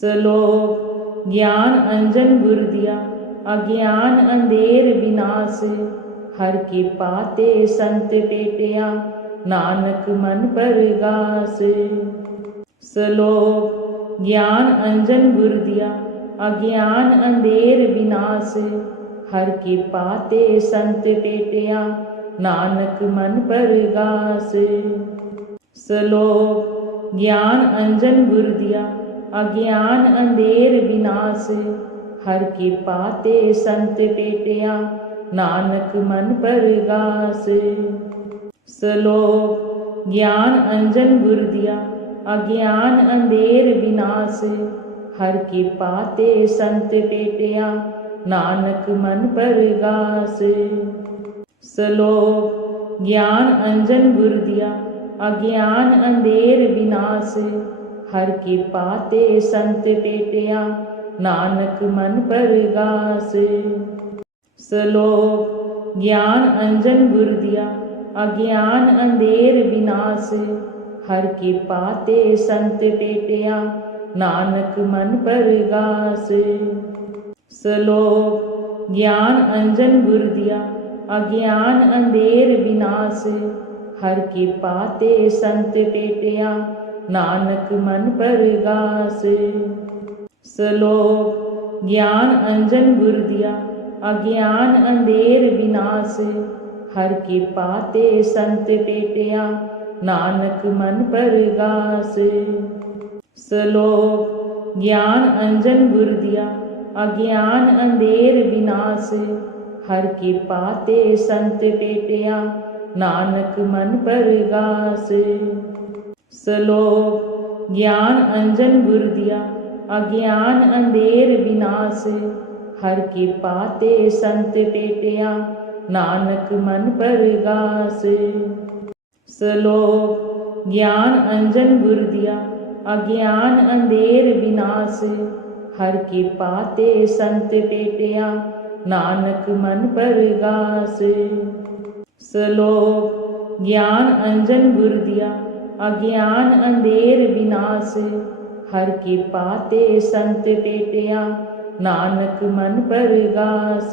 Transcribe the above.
सलोभ ज्ञान अंजन गुरुदिया अज्ञान अंधेर विनाश। हर के पाते संत पेटिया, नानक मन पर गास। सलोभ ज्ञान अंजन गुरुदिया अज्ञान अंधेर विनाश। हर के पाते संत पेटिया, नानक मन पर गास। सलोभ ज्ञान अंजन गुर दिया अज्ञान अंधेर विनाश हर के पाते संत पेटिया नानक मन पर गास सलोक ज्ञान अंजन गुर दिया अज्ञान अंधेर विनाश हर के पाते संत पेटिया नानक मन पर गास सलोक ज्ञान अंजन गुर दिया अज्ञान अंधेर विनाश हर की पाते संत पेटिया नानक मन पर गास। सलोक, ज्ञान अंजन गुरु दिया, अज्ञान अंधेर विनाश। हर की पाते संत पेटिया नानक मन पर गास। सलोक, ज्ञान अंजन गुरु दिया, अज्ञान अंधेर विनाश। हर की पाते संत पेटिया नानक मन पर गास। सलोक, ज्ञान अंजन गुर दिया, अज्ञान अंधेर विनाश हर की पाते संत पेटिया, नानक मन पर गास। सलोक, ज्ञान अंजन गुरुदिया अज्ञान अंधेर विनाश हर की पाते संत पेटिया, नानक मन पर गास। सलोक ज्ञान अंजन गुरु दिया अज्ञान अंधेर विनाश। हर के पाते संत पेटिया, नानक मन पर गास। सलोक ज्ञान अंजन गुरु दिया अज्ञान अंधेर विनाश। हर के पाते संत पेटिया, नानक मन पर गास। सलोक ज्ञान अंजन गुरु दिया अज्ञान अंधेर विनाश हर के पाते संत पेटिया नानक मन पर गास